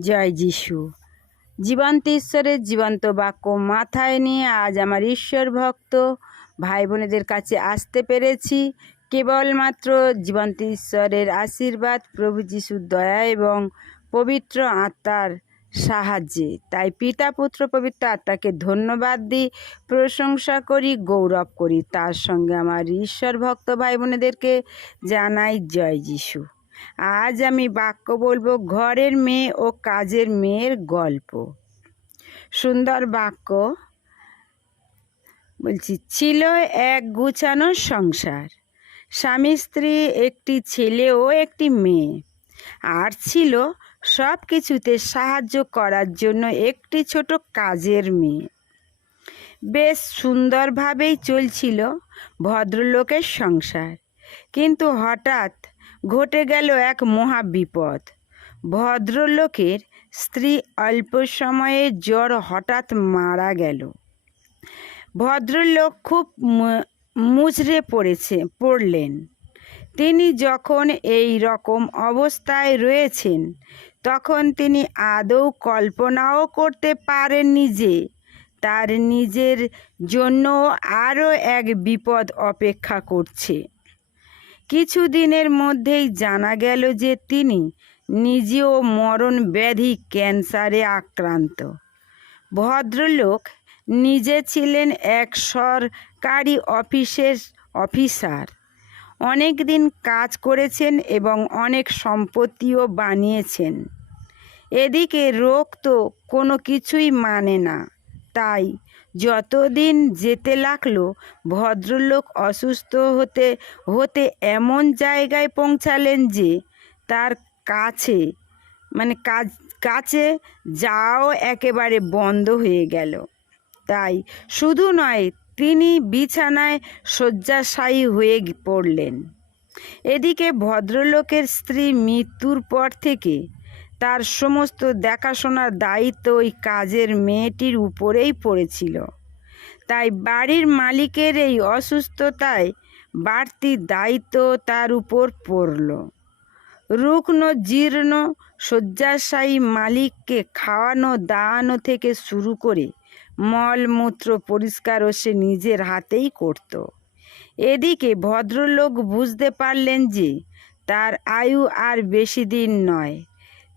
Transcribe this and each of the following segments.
জয় যিশু। জীবন্ত ঈশ্বরের জীবন্ত বাক্য মাথায় নিয়ে আজ আমার ঈশ্বর ভক্ত ভাই বোনেদের কাছে আসতে পেরেছি। কেবলমাত্র জীবন্ত ঈশ্বরের আশীর্বাদ, প্রভু যিশুর দয়া এবং পবিত্র আত্মার সাহায্যে। তাই পিতা, পুত্র, পবিত্র আত্মাকে ধন্যবাদ দিই, প্রশংসা করি, গৌরব করি। তার সঙ্গে আমার ঈশ্বর ভক্ত ভাই বোনেদেরকে জানাই জয় যিশু। আজ আমি বাক্য বলব ঘরের মেয়ে ও কাজের মেয়ের গল্প। সুন্দর বাক্য। বলছি, ছিল এক গুছানো সংসার। স্বামী স্ত্রী, একটি ছেলে ও একটি মেয়ে। আর ছিল সব কিছুতে সাহায্য করার জন্য একটি ছোট কাজের মেয়ে। বেশ সুন্দরভাবেই চলছিল ভদ্রলোকের সংসার। কিন্তু হঠাৎ ঘটে গেল এক মহা বিপদ। ভদ্রলোকের স্ত্রী অল্প সময়ে জ্বর হঠাৎ মারা গেল। ভদ্রলোক খুব মুচড়ে পড়েছে, পড়লেন। তিনি যখন এই রকম অবস্থায় রয়েছেন, তখন তিনি আদৌ কল্পনাও করতে পারেননি যে তার নিজের জন্য আরও এক বিপদ অপেক্ষা করছে। কিছুদিনের মধ্যেই জানা গেল যে তিনি নিজেও মরণ ব্যাধি ক্যান্সারে আক্রান্ত। ভদ্রলোক নিজে ছিলেন এক সরকারি অফিসের অফিসার। অনেক দিন কাজ করেছেন এবং অনেক সম্পত্তিও বানিয়েছেন। এদিকে রোগ তো কোনো কিছুই মানে না, তাই যতদিন যেতে লাগল, ভদ্রলোক অসুস্থ হতে হতে এমন জায়গায় পৌঁছালেন যে, তার কাছে মানে কাজ, কাছে যাও একেবারে বন্ধ হয়ে গেল। তাই শুধু নয়, তিনি বিছানায় শয্যাশায়ী হয়ে পড়লেন। এদিকে ভদ্রলোকের স্ত্রী মৃত্যুর পর থেকে তার সমস্ত দেখাশোনার দায়িত্ব ওই কাজের মেয়েটির উপরেই পড়েছিল। তাই বাড়ির মালিকের এই অসুস্থতায় বাড়তি দায়িত্ব তার উপর পড়ল। রুগ্ন, জীর্ণ, শয্যাশায়ী মালিককে খাওয়ানো, দাওয়ানো থেকে শুরু করে মলমূত্র পরিষ্কারও সে নিজের হাতেই করত। এদিকে ভদ্রলোক বুঝতে পারলেন যে তার আয়ু আর বেশি দিন নয়।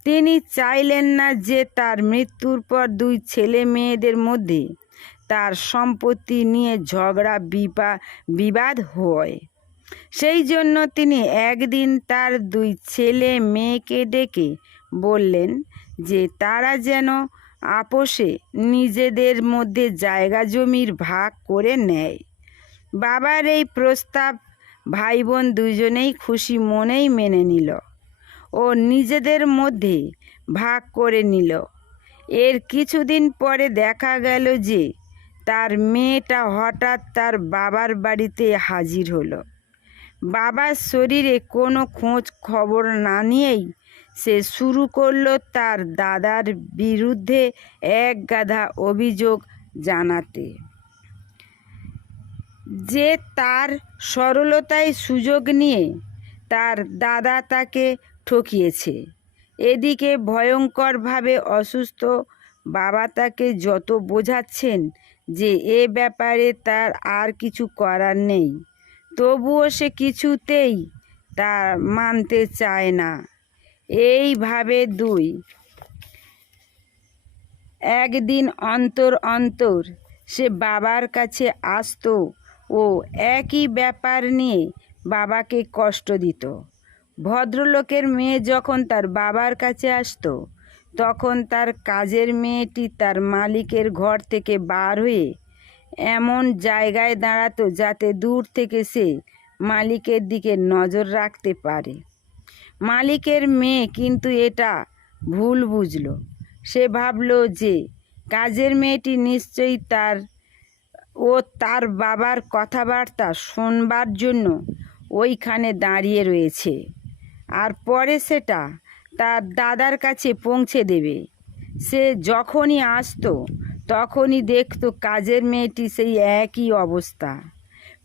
তিনি চাইলেন না যে তার মৃত্যুর পর দুই ছেলে মেয়েদের মধ্যে তার সম্পত্তি নিয়ে ঝগড়া, বিপা, বিবাদ হয়। সেই জন্য তিনি একদিন তার দুই ছেলে মেয়েকে ডেকে বললেন যে তারা যেন আপোষে নিজেদের মধ্যে জায়গা জমির ভাগ করে নেয়। বাবার এই প্রস্তাব ভাই বোন দুজনেই খুশি মনেই মেনে নিল। ও নিজেদের মধ্যে ভাগ করে নিল। এর কিছুদিন পরে দেখা গেল যে তার মেয়েটা হঠাৎ তার বাবার বাড়িতে হাজির হলো। বাবার শরীরে কোনো খোঁজ খবর না নিয়েই সে শুরু করল তার দাদার বিরুদ্ধে এক গাধা অভিযোগ জানাতে। যে তার সরলতায় সুযোগ নিয়ে তার দাদা তাকে ঠকিয়েছে। এদিকে ভয়ঙ্করভাবে অসুস্থ বাবা তাকে যত বোঝাচ্ছেন যে এ ব্যাপারে তার আর কিছু করার নেই, তবুও সে কিছুতেই তা মানতে চায় না। এইভাবে দুই। একদিন অন্তর অন্তর সে বাবার কাছে আসতো ও একই ব্যাপার নিয়ে বাবাকে কষ্ট দিত। ভদ্রলোকের মেয়ে যখন তার বাবার কাছে আসতো, তখন তার কাজের মেয়েটি তার মালিকের ঘর থেকে বার হয়ে এমন জায়গায় দাঁড়াতো যাতে দূর থেকে সে মালিকের দিকে নজর রাখতে পারে। মালিকের মেয়ে কিন্তু এটা ভুল বুঝলো। সে ভাবলো যে কাজের মেয়েটি নিশ্চয়ই তার ও তার বাবার কথাবার্তা শোনবার জন্য ওইখানে দাঁড়িয়ে রয়েছে। আর পরে সেটা তার দাদার কাছে পৌঁছে দেবে। সে যখনই আসতো, তখনই দেখত কাজের মেয়েটি সেই একই অবস্থা।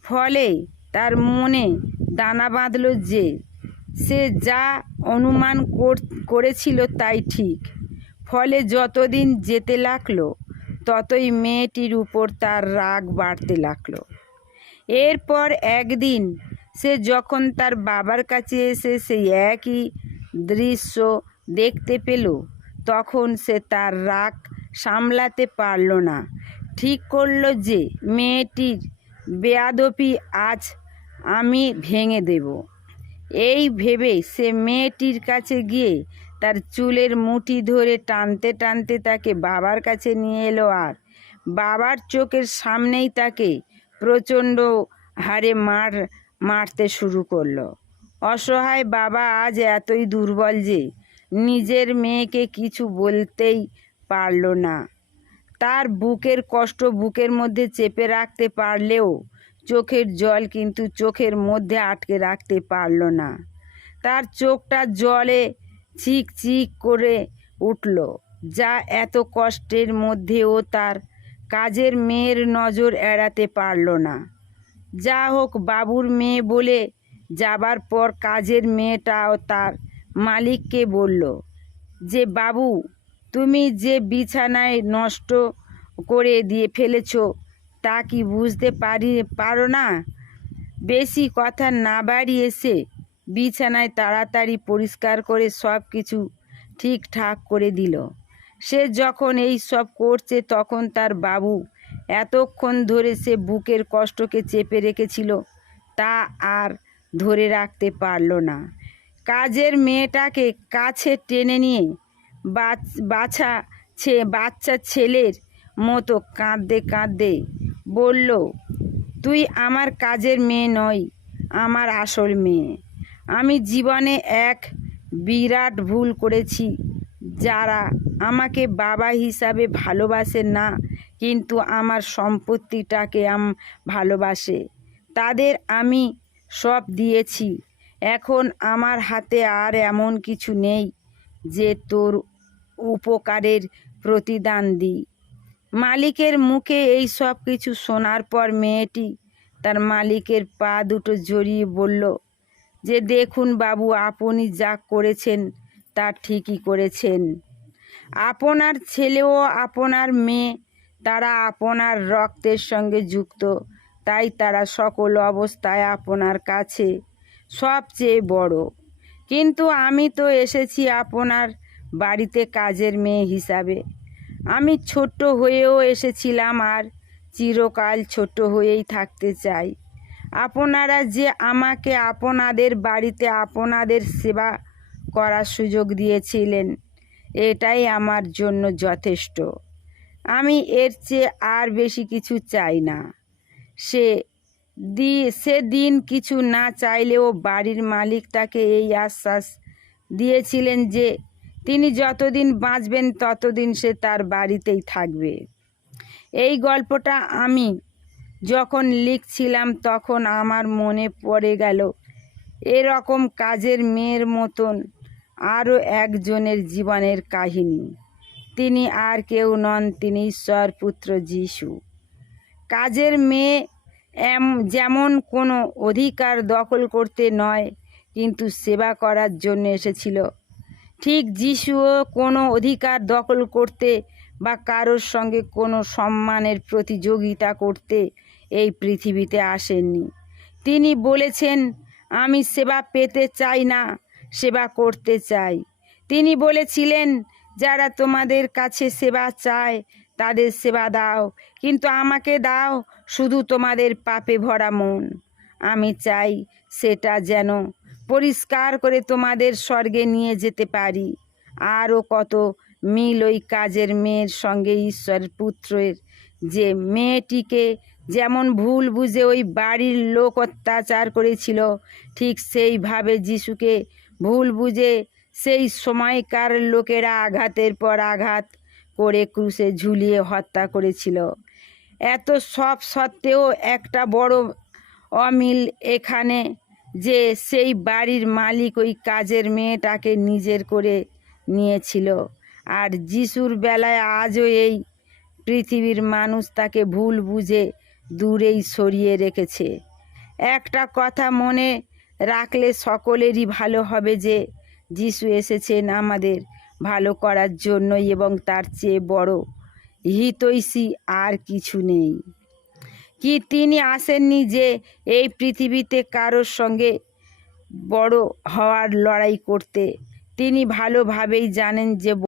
ফলে তার মনে দানা বাঁধলো যে, সে যা অনুমান কর- করেছিল তাই ঠিক। ফলে যতদিন যেতে লাগল, ততই মেয়েটির উপর তার রাগ বাড়তে লাগল। এরপর একদিন সে যখন তার বাবার কাছে এসে সেই একই দৃশ্য দেখতে পেল, তখন সে তার রাগ সামলাতে পারল না। ঠিক করল যে, মেয়েটির বেয়াদপি আজ আমি ভেঙে দেব। এই ভেবে সে মেয়েটির কাছে গিয়ে তার চুলের মুঠি ধরে টানতে টানতে তাকে বাবার কাছে নিয়ে এলো আর বাবার চোখের সামনেই তাকে প্রচণ্ড হারে মার মারতে শুরু করল। অসহায় বাবা, আজ এতই দুর্বল যে নিজের মেয়েকে কিছু বলতেই পারল না। তার বুকের কষ্ট বুকের মধ্যে চেপে রাখতে পারলেও চোখের জল কিন্তু চোখের মধ্যে আটকে রাখতে পারল না। তার চোখটা জলে চিক চিক করে উঠল, যা এত কষ্টের মধ্যেও তার কাজের মেয়ের নজর এড়াতে পারল না। যা হোক বাবুর মেয়ে বলে যাবার পর কাজের মেয়েটাও তার মালিককে বলল, যে বাবু, তুমি যে বিছানায় নষ্ট করে দিয়ে ফেলেছো, তা কি বুঝতে পারি, পারো না? বেশি কথা না বাড়িয়ে সে বিছানায় তাড়াতাড়ি পরিষ্কার করে সব কিছু ঠিকঠাক করে দিল। সে যখন এই সব করছে তখন তার বাবু এতক্ষণ ধরে সে বুকের কষ্টকে চেপে রেখেছিল, তা আর ধরে রাখতে পারল না। কাজের মেয়েটাকে কাছে টেনে নিয়ে বাছা ছে, বাচ্চা ছেলের মতো কাঁদতে কাঁদতে বলল, তুই আমার কাজের মেয়ে নই, আমার আসল মেয়ে। আমি জীবনে এক বিরাট ভুল করেছি। যারা আমাকে বাবা হিসাবে ভালোবাসে না, কিন্তু আমার সম্পত্তিটাকে আম ভালোবাসে, তাদের আমি সব দিয়েছি। এখন আমার হাতে আর এমন কিছু নেই যে তোর উপকারের প্রতিদান দিই। মালিকের মুখে এই সব কিছু শোনার পর মেয়েটি তার মালিকের পা দুটো জড়িয়ে বলল, যে দেখুন বাবু, আপনি যা করেছেন তা ঠিকই করেছেন। আপনার ছেলে ও আপনার মেয়ে, তারা আপনার রক্তের সঙ্গে যুক্ত, তাই তারা সকল অবস্থায় আপনার কাছে সবচেয়ে বড়। কিন্তু আমি তো এসেছি আপনার বাড়িতে কাজের মেয়ে হিসাবে। আমি ছোট্ট হয়েও এসেছিলাম আর চিরকাল ছোট হয়েই থাকতে চাই। আপনারা যে আমাকে আপনাদের বাড়িতে আপনাদের সেবা করার সুযোগ দিয়েছিলেন। এটাই আমার জন্য যথেষ্ট। আমি এর চেয়ে আর বেশি কিছু চাই না। সে দি, সে দিন কিছু না চাইলেও বাড়ির মালিক তাকে এই আশ্বাস দিয়েছিলেন যে তিনি যতদিন বাঁচবেন ততদিন সে তার বাড়িতেই থাকবে। এই গল্পটা আমি যখন লিখছিলাম তখন আমার মনে পড়ে গেল, এরকম কাজের মেয়ের মতন আরও একজনের জীবনের কাহিনী। তিনি আর কেউ নন, তিনি ঈশ্বর পুত্র যিশু। কাজের মেয়ে এম, যেমন কোনো অধিকার দখল করতে নয়, কিন্তু সেবা করার জন্য এসেছিল। ঠিক যিশুও কোনো অধিকার দখল করতে বা কারোর সঙ্গে কোনো সম্মানের প্রতিযোগিতা করতে এই পৃথিবীতে আসেননি। তিনি বলেছেন, আমি সেবা পেতে চাই না সেবা করতে চাই। তিনি বলেছিলেন, যারা তোমাদের কাছে সেবা চায়, তাদের সেবা দাও। কিন্তু আমাকে দাও, শুধু তোমাদের পাপে ভরা মন। আমি চাই সেটা যেন পরিষ্কার করে তোমাদের স্বর্গে নিয়ে যেতে পারি। আরও কত মিল ওই কাজের মেয়ের সঙ্গে ঈশ্বর পুত্রের। যে মেয়েটিকে যেমন ভুল বুঝে ওই বাড়ির লোক অত্যাচার করেছিল, ঠিক সেইভাবে যিশুকে ভুল বুঝে সেই সময়কার লোকেরা আঘাতের পর আঘাত করে ক্রুশে ঝুলিয়ে হত্যা করেছিল। এত সব সত্ত্বেও একটা বড় অমিল এখানে যে সেই বাড়ির মালিক ওই কাজের মেয়েটাকে নিজের করে নিয়েছিল। আর যিশুর বেলায় আজও এই পৃথিবীর মানুষ তাকে ভুল বুঝে দূরেই সরিয়ে রেখেছে। একটা কথা মনে রাখলে সকলেরই ভালো হবে যে যিশু এসেছেন আমাদের ভালো করার জন্য এবং তার চেয়ে বড়। হিতৈষী আর কিছু নেই। কি তিনি আসেননি যে এই পৃথিবীতে কারোর সঙ্গে বড় হওয়ার লড়াই করতে? তিনি ভালোভাবেই জানেন যে